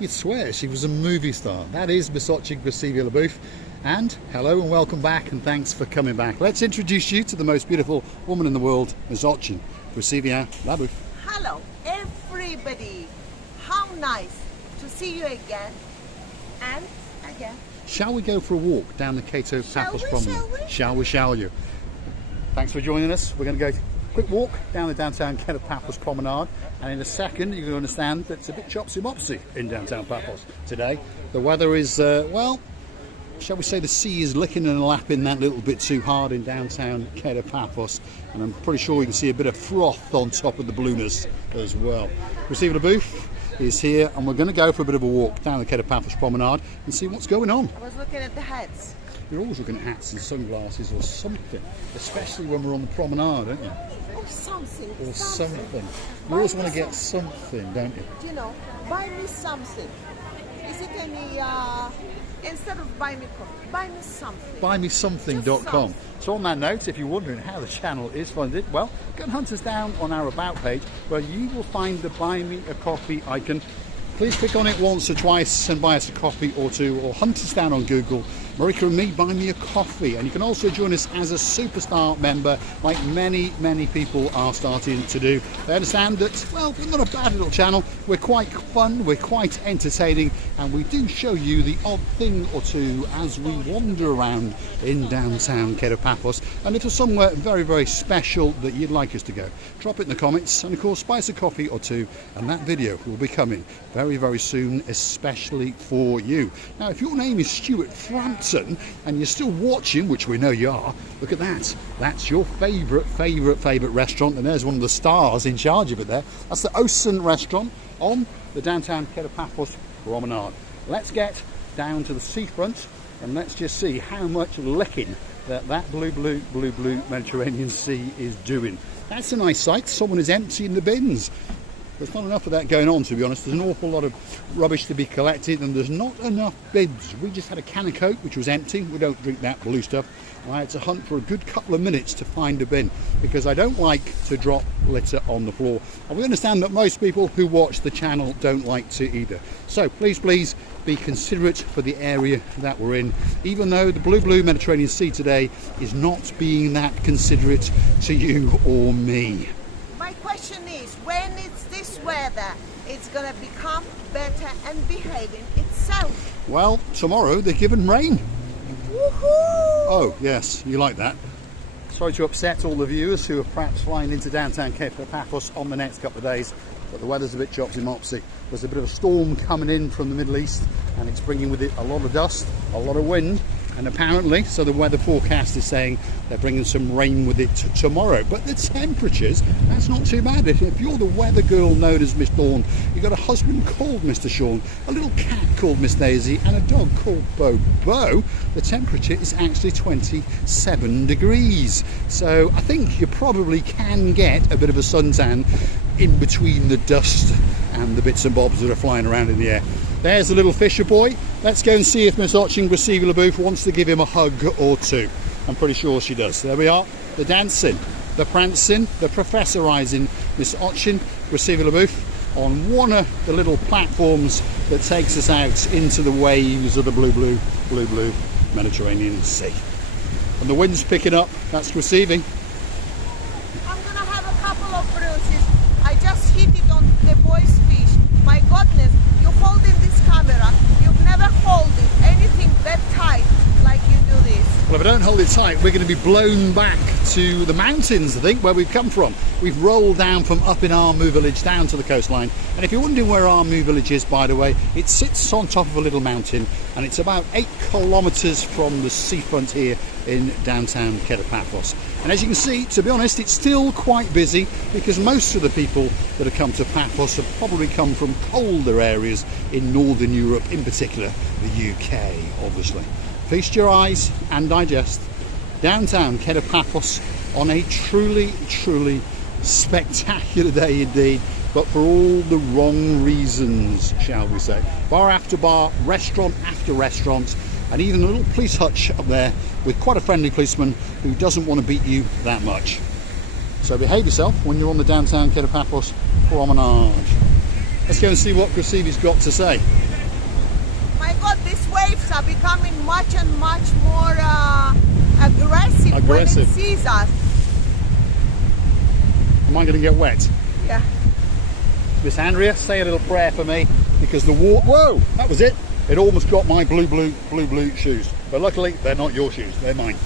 You'd swear she was a movie star. That is Mopcy LaBouffe. And hello and welcome back, and thanks for coming back. Let's introduce you to the most beautiful woman in the world, Mopcy LaBouffe. Hello everybody. How nice to see you again and again. Shall we go for a walk down the Kato Paphos Promenade? Shall you? Thanks for joining us. We're going to go quick walk down the downtown Kato Paphos Promenade, and in a second you're going to understand that it's a bit Chopcy Mopcy in downtown Paphos today. The weather is, well, shall we say the sea is licking and lapping that little bit too hard in downtown Kato Paphos, and I'm pretty sure you can see a bit of froth on top of the blueness as well. Mopcy LaBouffe is here, and we're going to go for a bit of a walk down the Kato Paphos Promenade and see what's going on. I was looking at the hats. You're always looking at hats and sunglasses or something, especially when we're on the promenade, don't you? Or something. Or something. You always want to get something, don't you? Do you know, buy me something. Is it any, instead of buy me coffee, buy me something. BuyMeSomething.com. So on that note, if you're wondering how the channel is funded, well, go and hunt us down on our About page, where you will find the Buy Me a Coffee icon. Please click on it once or twice and buy us a coffee or two, or hunt us down on Google. Marika and me, buy me a coffee. And you can also join us as a superstar member, like many people are starting to do. They understand that, well, we're not a bad little channel. We're quite fun, we're quite entertaining, and we do show you the odd thing or two as we wander around in downtown Kato Paphos. And if there's somewhere very special that you'd like us to go, drop it in the comments, and of course buy us a coffee or two, and that video will be coming very soon, especially for you. Now, if your name is Stuart Frampton and you're still watching, which we know you are, look at that. That's your favourite restaurant, and there's one of the stars in charge of it there. That's the Ocean restaurant on the downtown Kato Paphos Promenade. Let's get down to the seafront and let's just see how much licking that blue Mediterranean Sea is doing. That's a nice sight. Someone is emptying the bins. There's not enough of that going on, to be honest. There's an awful lot of rubbish to be collected, and there's not enough bins. We just had a can of Coke, which was empty. We don't drink that blue stuff. I had to hunt for a good couple of minutes to find a bin, because I don't like to drop litter on the floor. And we understand that most people who watch the channel don't like to either. So please be considerate for the area that we're in, even though the blue Mediterranean Sea today is not being that considerate to you or me. My question is, when it's this weather, it's going to become better and behaving itself? Well, tomorrow they're given rain. Woohoo! Oh, yes, you like that. Sorry to upset all the viewers who are perhaps flying into downtown Kato Paphos on the next couple of days, but the weather's a bit Chopcy Mopcy. There's a bit of a storm coming in from the Middle East, and it's bringing with it a lot of dust, a lot of wind, and apparently, so the weather forecast is saying, they're bringing some rain with it tomorrow. But the temperatures, that's not too bad. If you're the weather girl known as Miss Dawn, you've got a husband called Mr. Sean, a little cat called Miss Daisy, and a dog called Bobo, the temperature is actually 27 degrees. So I think you probably can get a bit of a suntan in between the dust and the bits and bobs that are flying around in the air. There's the little fisher boy. Let's go and see if Mopcy LaBouffe wants to give him a hug or two. I'm pretty sure she does. There we are. The dancing, the prancing, the professorising Mopcy LaBouffe on one of the little platforms that takes us out into the waves of the blue Mediterranean Sea. And the wind's picking up. That's receiving. I'm going to have a couple of bruises. I just hit it on the boy's fish. My goodness, you're holding this camera. You've never held it anything that tight like you do this. Well, if I don't hold it tight, we're going to be blown back to the mountains, I think, where we've come from. We've rolled down from up in Armu village down to the coastline. And if you're wondering where Armu village is, by the way, it sits on top of a little mountain, and it's about 8 kilometres from the seafront here in downtown Kato Paphos. And as you can see, to be honest, it's still quite busy, because most of the people that have come to Paphos have probably come from colder areas in Northern Europe, in particular the UK, obviously. Feast your eyes and digest downtown Kato Paphos on a truly spectacular day indeed, but for all the wrong reasons, shall we say. Bar after bar, restaurant after restaurant, and even a little police hutch up there with quite a friendly policeman who doesn't want to beat you that much. So behave yourself when you're on the downtown Kato Paphos Promenade. Let's go and see what Mopcy's got to say. waves are becoming much and much more aggressive when it sees us. Am I going to get wet? Yeah. Miss Andrea, say a little prayer for me, because the water, whoa, that was it. It almost got my blue shoes. But luckily, they're not your shoes, they're mine.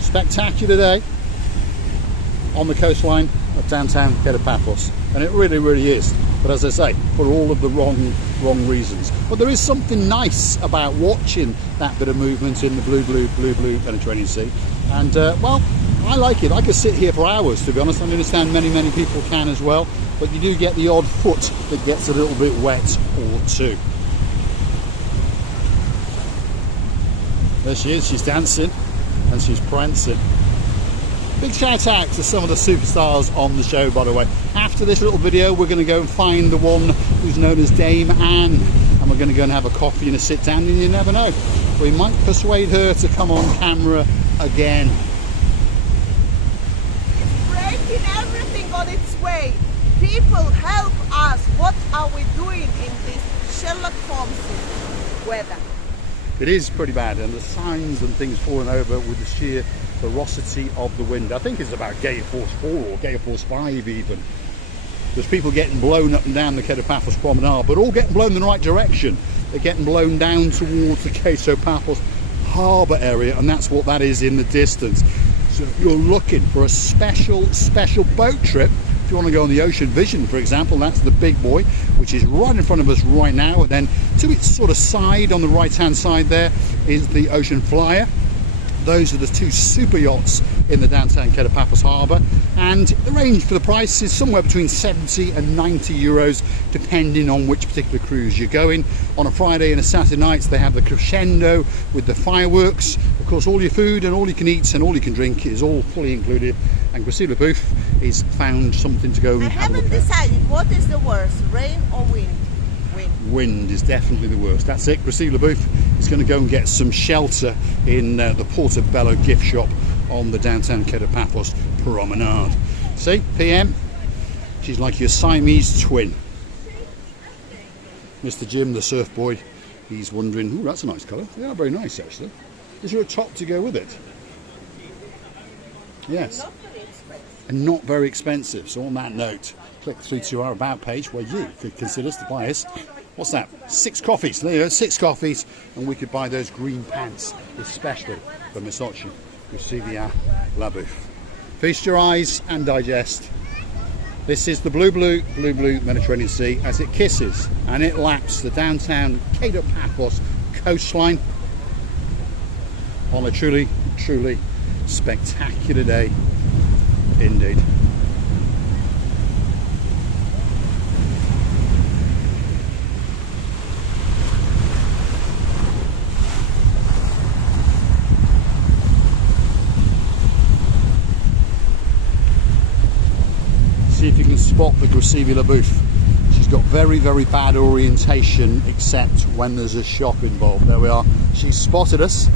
Spectacular day on the coastline of downtown Paphos, and it really is. But as I say, for all of the wrong reasons. But there is something nice about watching that bit of movement in the blue Mediterranean Sea. And well, I like it. I could sit here for hours, to be honest. I understand many people can as well. But you do get the odd foot that gets a little bit wet or two. There she is. She's dancing and she's prancing. Big shout out to some of the superstars on the show, by the way. After this little video, we're going to go and find the one who's known as Dame Anne, and we're going to go and have a coffee and a sit down, and you never know, we might persuade her to come on camera again. Breaking everything on its way. People, help us. What are we doing in this Sherlock Holmes weather? It is pretty bad, and the signs and things falling over with the sheer ferocity of the wind. I think it's about gale force 4 or gale force 5 even. There's people getting blown up and down the Paphos Promenade, but all getting blown in the right direction. They're getting blown down towards the Kato Paphos harbour area, and that's what that is in the distance. So if you're looking for a special boat trip, if you want to go on the Ocean Vision, for example, that's the big boy, which is right in front of us right now, and then to its sort of side, on the right hand side there, is the Ocean Flyer. Those are the two super yachts in the downtown Paphos harbour, and the range for the price is somewhere between 70 and 90 euros, depending on which particular cruise you're going. On a Friday and a Saturday nights, they have the crescendo with the fireworks. Of course, all your food and all you can eat and all you can drink is all fully included, and Gresila Booth is found something to go and have a look at. I haven't decided what is the worst, rain or wind. Wind is definitely the worst. That's it. Gresila Booth is going to go and get some shelter in the Portobello gift shop on the downtown Paphos Promenade. See, PM, she's like your Siamese twin. Mr. Jim, the surf boy, he's wondering, oh, that's a nice colour. They are very nice, actually. Is there a top to go with it? Yes. And not very expensive. So on that note, click through to our about page where you could consider us to buy us. What's that? 6 coffees. There you go, 6 coffees, and we could buy those green pants, especially for Mopcy. Gresila Booth. Feast your eyes and digest. This is the blue Mediterranean Sea as it kisses and it laps the downtown Kato Paphos coastline on a truly spectacular day indeed. See if you can spot the Gresila Booth. She's got very bad orientation, except when there's a shop involved. There we are. She's spotted us.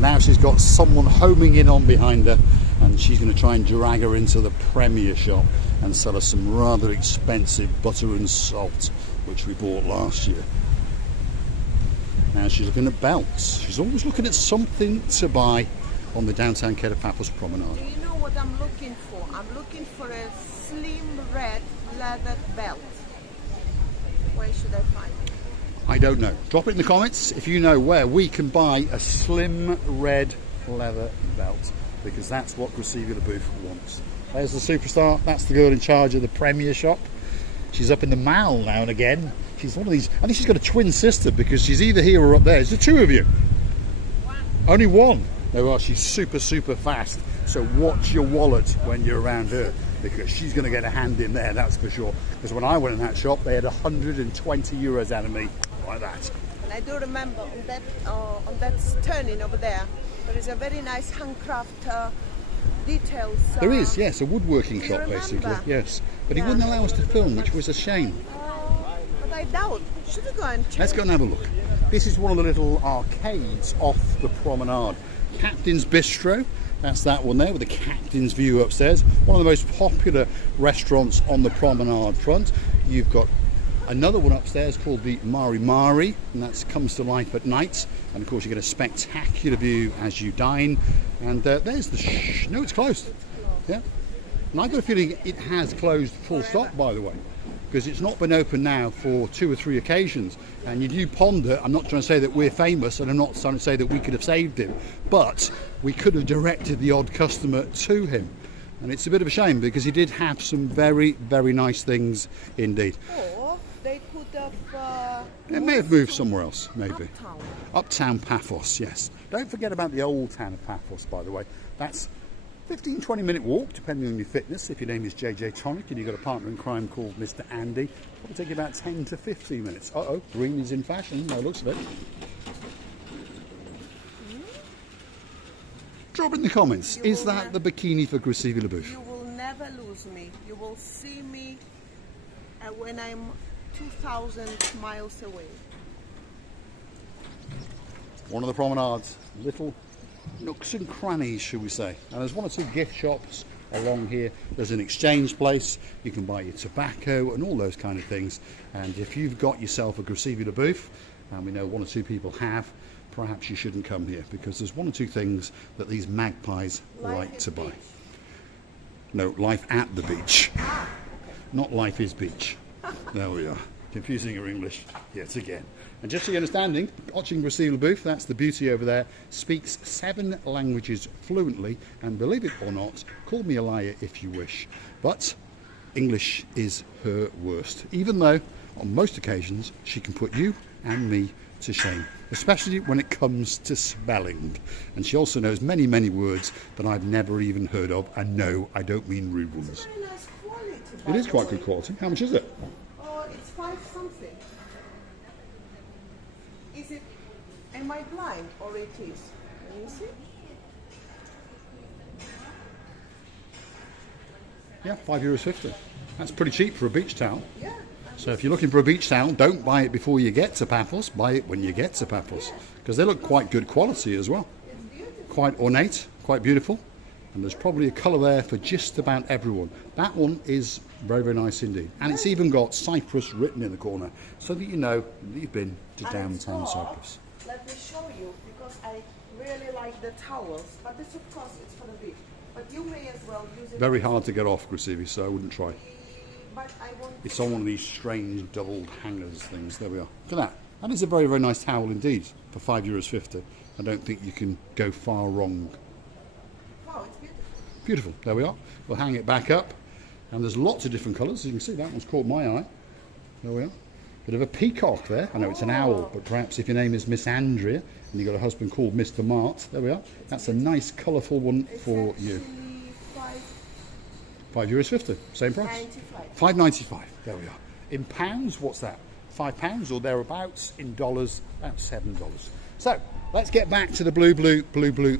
Now she's got someone homing in on behind her, and she's going to try and drag her into the Premier shop and sell us some rather expensive butter and salt, which we bought last year. Now she's looking at belts. She's always looking at something to buy on the downtown Paphos Promenade. Do you know what I'm looking for? I'm looking for a slim red leather belt. Where should I find it? I don't know. Drop it in the comments if you know where we can buy a slim red leather belt, because that's what Gresila Booth wants. There's the superstar. That's the girl in charge of the Premier shop. She's up in the Mall now and again. She's one of these. I think she's got a twin sister, because she's either here or up there. Is there 2 of you? One. Only one. No, well, she's super fast. So watch your wallet when you're around her, because she's going to get a hand in there, that's for sure. Because when I went in that shop, they had 120 euros out of me, like that. And I do remember on that turning over there is a very nice handcraft details. There is, yes, a woodworking shop basically, yes. But he wouldn't allow us to film, which was a shame. But I doubt. Should we go and check? Let's go and have a look. This is one of the little arcades off the promenade. Captain's Bistro. That's that one there with the captain's view upstairs. One of the most popular restaurants on the promenade front. You've got another one upstairs called the Mari, and that comes to life at night. And of course, you get a spectacular view as you dine. And there's the no, it's closed. Yeah, and I've got a feeling it has closed full stop, by the way, because it's not been open now for 2 or 3 occasions. And you do ponder, I'm not trying to say that we're famous, and I'm not trying to say that we could have saved him, but we could have directed the odd customer to him. And it's a bit of a shame, because he did have some very, very nice things indeed. Or they could have... It may have moved somewhere else, maybe. Uptown. Uptown Paphos, yes. Don't forget about the old town of Paphos, by the way. That's 15-20 minute walk, depending on your fitness. If your name is JJ Tonic and you've got a partner in crime called Mr. Andy, it'll take you about 10 to 15 minutes. Uh-oh, green is in fashion, by the looks of it. Drop in the comments, is that the bikini for Grisivy LaBouffe? You will never lose me. You will see me when I'm 2,000 miles away. One of the promenades, little nooks and crannies, shall we say. And there's 1 or 2 gift shops along here. There's an exchange place. You can buy your tobacco and all those kind of things. And if you've got yourself a Grisivy LaBouffe, and we know 1 or 2 people have, perhaps you shouldn't come here, because there's 1 or 2 things that these magpies like to buy. No, life at the beach. Not life is beach. There we are. Confusing your English yet again. And just so you're understanding, watching Grisivy LaBouffe, that's the beauty over there, speaks 7 languages fluently, and believe it or not, call me a liar if you wish, but English is her worst, even though on most occasions she can put you and me to shame, especially when it comes to spelling. And she also knows many, many words that I've never even heard of, and no, I don't mean rude ones. It's very nice quality. It is quite good quality. How much is it? Oh, it's 5 something. Is it, am I blind, or it is? Can you see? Yeah, €5.50. That's pretty cheap for a beach towel. Yeah. So if you're looking for a beach towel, don't buy it before you get to Paphos, buy it when you get to Paphos, because they look quite good quality as well. Quite ornate, quite beautiful, and there's probably a colour there for just about everyone. That one is very, very nice indeed, and it's even got Cyprus written in the corner, so that you know that you've been to downtown Cyprus. Let me show you, because I really like the towels, but this of course it's for the beach. But you may as well use it. Very hard to get off, Grisivy, so I wouldn't try. But I won't. It's on one of these strange doubled hangers things. There we are. Look at that. That is a very, very nice towel indeed for €5.50. I don't think you can go far wrong. Wow, it's beautiful. Beautiful. There we are. We'll hang it back up. And there's lots of different colours. As you can see, that one's caught my eye. There we are. Bit of a peacock there. I know it's an owl, but perhaps if your name is Miss Andrea and you've got a husband called Mr. Mart, there we are. That's a nice, colourful one for you. €5.50. Same price. $5.95. There we are. In pounds, what's that? £5 or thereabouts. In dollars, about $7. So let's get back to the blue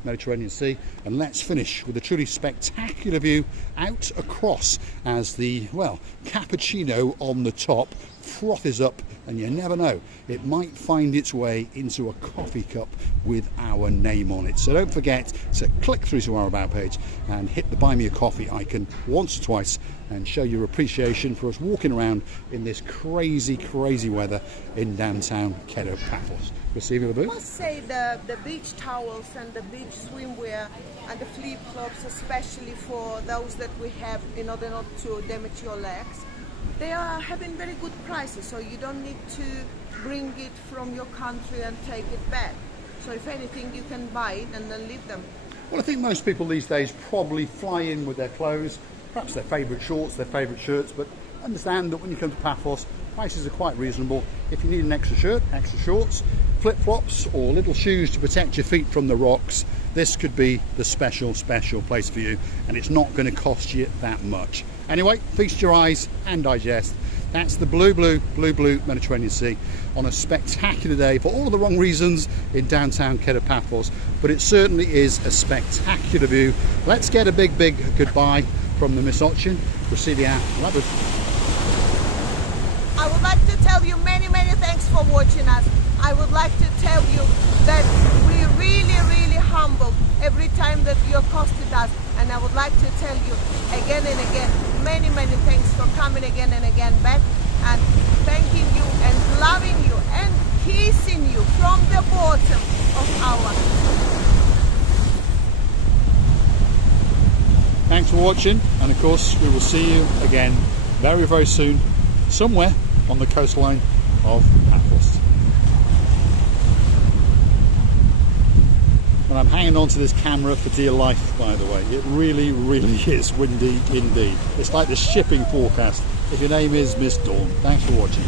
Mediterranean Sea, and let's finish with a truly spectacular view out across as the, well, cappuccino on the top frothes up, and you never know, it might find its way into a coffee cup with our name on it. So don't forget to click through to our About page and hit the Buy Me a Coffee icon once or twice and show your appreciation for us walking around in this crazy, crazy weather in downtown Kato, Paphos. Grisivy LaBouffe? I must say the beach towels and the beach swimwear and the flip-flops, especially for those that we have in order not to damage your legs, they are having very good prices, so you don't need to bring it from your country and take it back. So if anything, you can buy it and then leave them. Well, I think most people these days probably fly in with their clothes, perhaps their favourite shorts, their favourite shirts, but understand that when you come to Paphos, prices are quite reasonable. If you need an extra shirt, extra shorts, flip-flops or little shoes to protect your feet from the rocks, this could be the special place for you, and it's not going to cost you that much. Anyway, feast your eyes and digest. That's the blue Mediterranean Sea on a spectacular day for all of the wrong reasons in downtown Kato, Paphos, but it certainly is a spectacular view. Let's get a big goodbye from the Miss Ochin, Grisivy LaBouffe. I would like to tell you many thanks for watching us. I would like to tell you that we really humble every time that you accosted us, and I would like to tell you again and again many thanks for coming again and again back and thanking Thanks for watching, and of course we will see you again very, very soon, somewhere on the coastline of Paphos. And I'm hanging on to this camera for dear life, by the way. It really, really is windy indeed. It's like the shipping forecast. If your name is Miss Dawn. Thanks for watching.